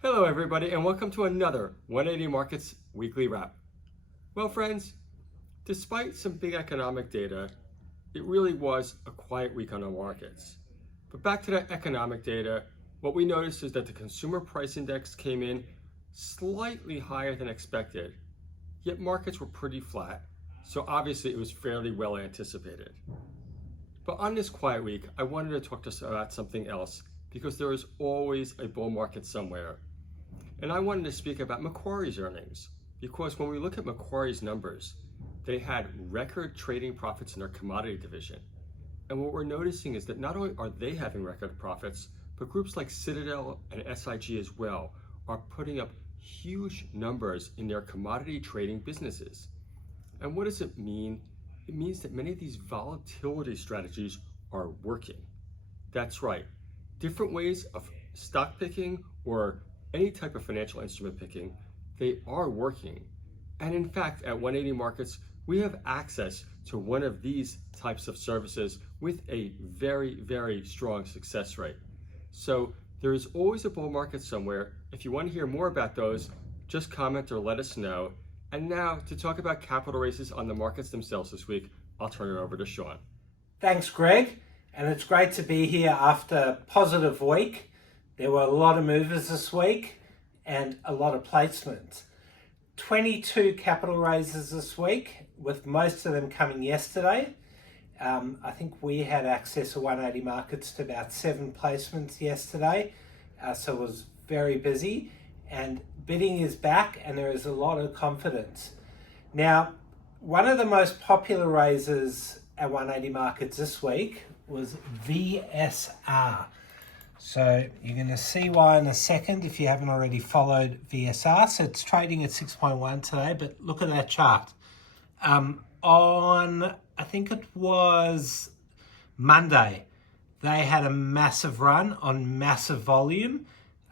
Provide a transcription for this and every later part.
Hello everybody and welcome to another 180 Markets Weekly Wrap. Well friends, despite some big economic data, it really was a quiet week on the markets. But back to that economic data, what we noticed is that the consumer price index came in slightly higher than expected, yet markets were pretty flat, so obviously it was fairly well anticipated. But on this quiet week, I wanted to talk to us about something else because there is always a bull market somewhere. And I wanted to speak about Macquarie's earnings because when we look at Macquarie's numbers, they had record trading profits in their commodity division. And what we're noticing is that not only are they having record profits, but groups like Citadel and SIG as well are putting up huge numbers in their commodity trading businesses. And what does it mean? It means that many of these volatility strategies are working. That's right. Different ways of stock picking or any type of financial instrument picking, they are working. And in fact, at 180 Markets, we have access to one of these types of services with a very, very strong success rate. So there is always a bull market somewhere. If you want to hear more about those, just comment or let us know. And now to talk about capital raises on the markets themselves this week, I'll turn it over to Sean. Thanks, Greg. And it's great to be here after a positive week. There were a lot of movers this week and a lot of placements. 22 capital raises this week, with most of them coming yesterday. I think we had access to 180 Markets to about 7 placements yesterday, so it was very busy. And bidding is back and there is a lot of confidence. Now, one of the most popular raises at 180 Markets this week was VSR. So you're going to see why in a second if you haven't already followed VSR. So it's trading at 6.1 today, but look at that chart. On, I think it was Monday, they had a massive run on massive volume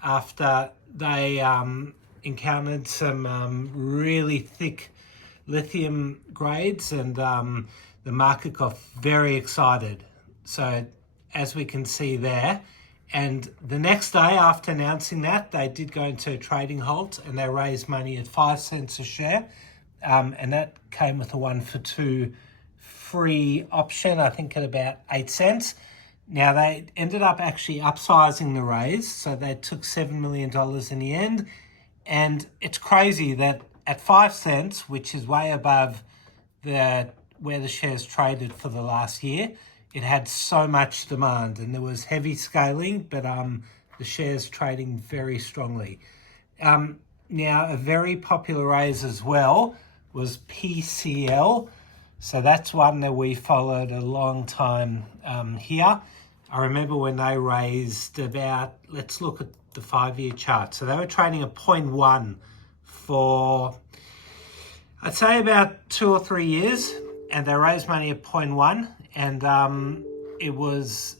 after they encountered some really thick lithium grades, and the market got very excited. So as we can see there, and the next day after announcing that, they did go into a trading halt and they raised money at 5 cents a share. And that came with a 1 for 2 free option, I think at about 8 cents. Now they ended up actually upsizing the raise. So they took $7 million in the end. And it's crazy that at 5 cents, which is way above where the shares traded for the last year, it had so much demand and there was heavy scaling, but the shares trading very strongly. Now, a very popular raise as well was PCL. So that's one that we followed a long time here. I remember when they raised about, let's look at the 5-year chart. So they were trading at 0.1 for, I'd say about 2 or 3 years, and they raised money at 0.1. And it was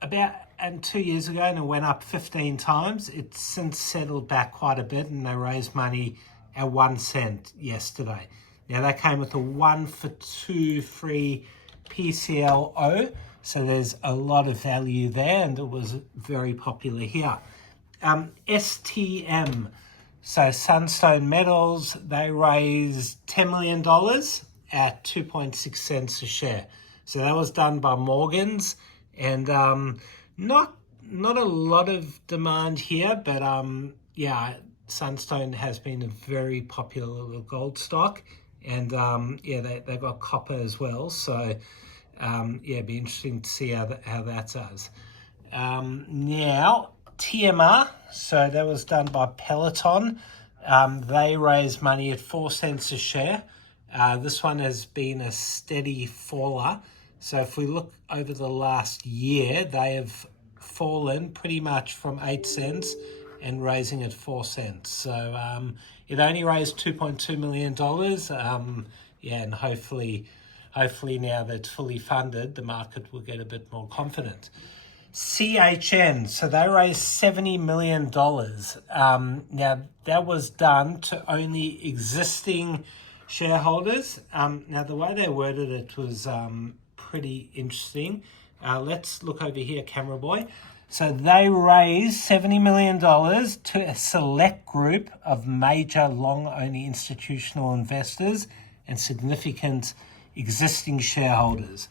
about 2 years ago, and it went up 15 times. It's since settled back quite a bit, and they raised money at 1 cent yesterday. Now, that came with a 1 for 2 free PCLO, so there's a lot of value there, and it was very popular here. STM, so Sunstone Metals, they raised $10 million at 2.6 cents a share. So that was done by Morgans, and not a lot of demand here, but yeah, Sunstone has been a very popular gold stock, and yeah, they've got copper as well. So yeah, it'd be interesting to see how that does. Now, TMR, so that was done by Peloton. They raised money at 4 cents a share. This one has been a steady faller. So if we look over the last year, they have fallen pretty much from 8 cents and raising at 4 cents. So it only raised $2.2 million. Yeah, and hopefully now that it's fully funded, the market will get a bit more confident. CHN, so they raised $70 million. Now, that was done to only existing shareholders. Now, the way they worded it was pretty interesting. Let's look over here, camera boy. So they raised $70 million to a select group of major long-only institutional investors and significant existing shareholders.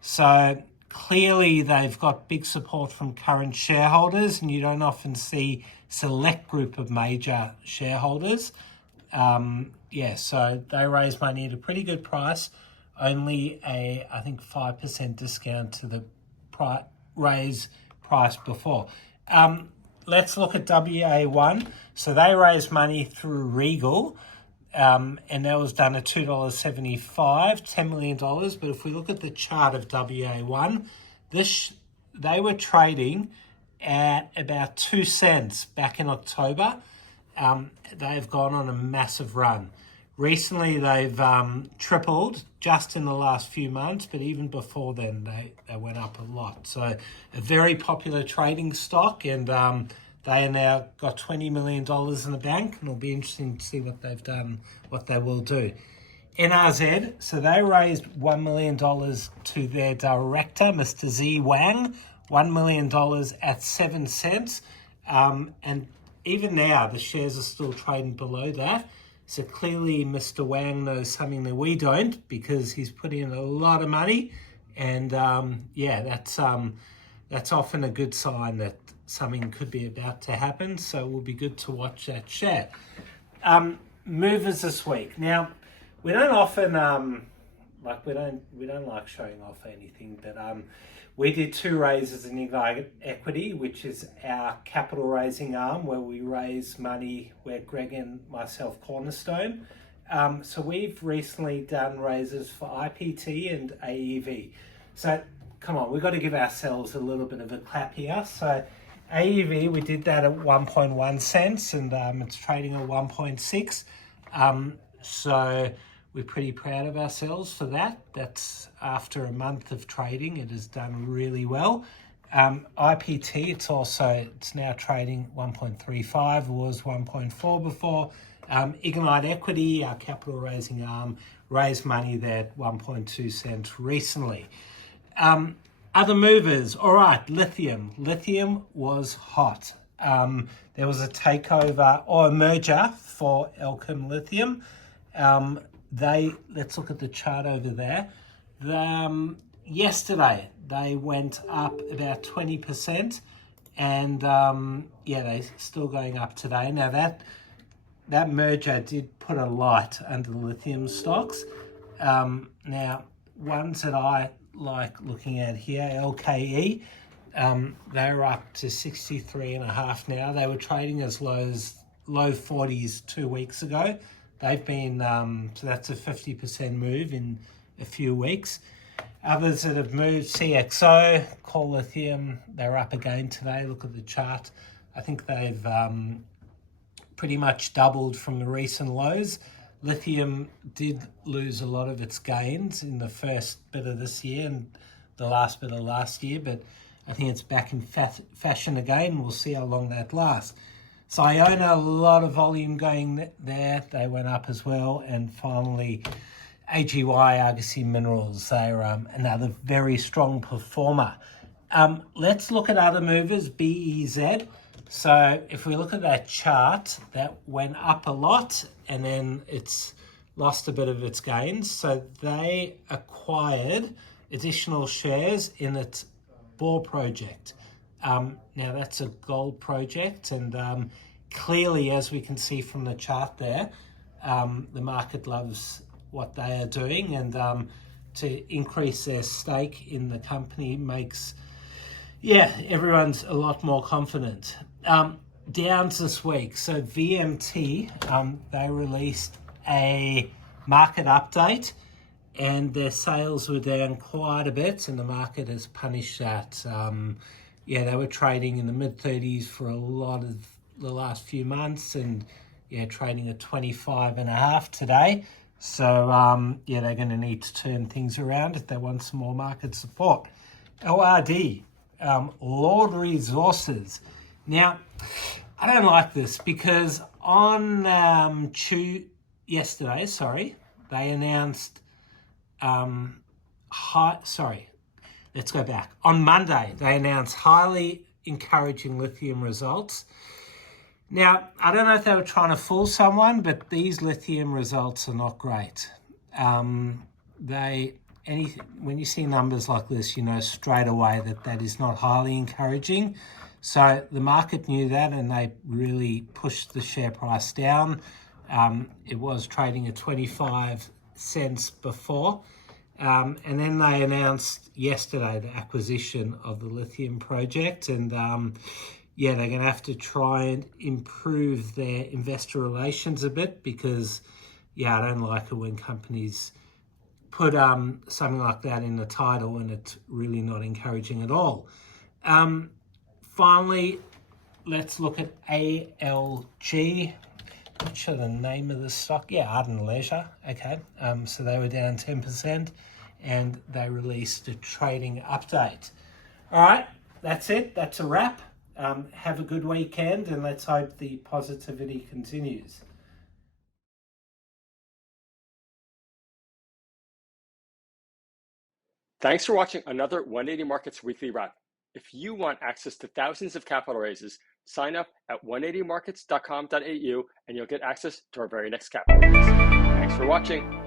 So clearly they've got big support from current shareholders, and you don't often see select group of major shareholders. So they raised money at a pretty good price, only I think 5% discount to the raise price before. Let's look at WA1. So they raised money through Regal, and that was done at $2.75, $10 million. But if we look at the chart of WA1, they were trading at about 2 cents back in October. They've gone on a massive run. Recently, they've tripled just in the last few months, but even before then, they went up a lot. So a very popular trading stock, and they now got $20 million in the bank, and it'll be interesting to see what they've done, what they will do. NRZ, so they raised $1 million to their director, Mr. Z Wang, $1 million at 7 cents. And even now, the shares are still trading below that. So clearly, Mr. Wang knows something that we don't, because he's put in a lot of money. And that's often a good sign that something could be about to happen. So it will be good to watch that share. Movers this week. Now, we don't often we don't like showing off anything, but we did 2 raises in Ignite Equity, which is our capital raising arm, where we raise money where Greg and myself cornerstone. So we've recently done raises for IPT and AEV. So come on, we've got to give ourselves a little bit of a clap here. So AEV, we did that at 1.1 cents, and it's trading at 1.6. So we're pretty proud of ourselves for that. That's after a month of trading. It has done really well. IPT, it's now trading 1.35. It was 1.4 before. Ignite Equity, our capital raising arm, raised money there at 1.2 cents recently. Other movers, all right, lithium. Lithium was hot. There was a takeover or a merger for Elkem Lithium. Let's look at the chart over there. Yesterday, they went up about 20%, and they're still going up today. Now, that merger did put a light under the lithium stocks. Now, ones that I like looking at here, LKE, they're up to 63.5 now. They were trading as low 40s 2 weeks ago. They've been, so that's a 50% move in a few weeks. Others that have moved, CXO, Core Lithium, they're up again today. Look at the chart. I think they've pretty much doubled from the recent lows. Lithium did lose a lot of its gains in the first bit of this year and the last bit of last year, but I think it's back in fashion again. We'll see how long that lasts. So Iona, a lot of volume going there. They went up as well. And finally, AGY, Argosy Minerals, they're another very strong performer. Let's look at other movers, BEZ. So if we look at that chart, that went up a lot and then it's lost a bit of its gains. So they acquired additional shares in its Bohr project. Now that's a gold project, and clearly, as we can see from the chart there, the market loves what they are doing, and to increase their stake in the company makes, everyone's a lot more confident. Downs this week. So VMT, they released a market update, and their sales were down quite a bit, and the market has punished that. They were trading in the mid-30s for a lot of the last few months, and trading at 25.5 today. So they're going to need to turn things around if they want some more market support. LRD, Lord Resources. Now, I don't like this because on yesterday, they announced let's go back. On Monday, they announced highly encouraging lithium results. Now, I don't know if they were trying to fool someone, but these lithium results are not great. When you see numbers like this, you know straight away that is not highly encouraging. So the market knew that, and they really pushed the share price down. It was trading at 25 cents before. And then they announced yesterday the acquisition of the lithium project. And they're going to have to try and improve their investor relations a bit because, I don't like it when companies put something like that in the title and it's really not encouraging at all. Finally, let's look at ALG. Not sure the name of the stock. Ardent Leisure. Okay. So they were down 10% and they released a trading update. All right. That's it. That's a wrap. Have a good weekend and let's hope the positivity continues. Thanks for watching another 180 Markets Weekly Wrap. If you want access to thousands of capital raises, sign up at 180markets.com.au and you'll get access to our very next capital raise. Thanks for watching.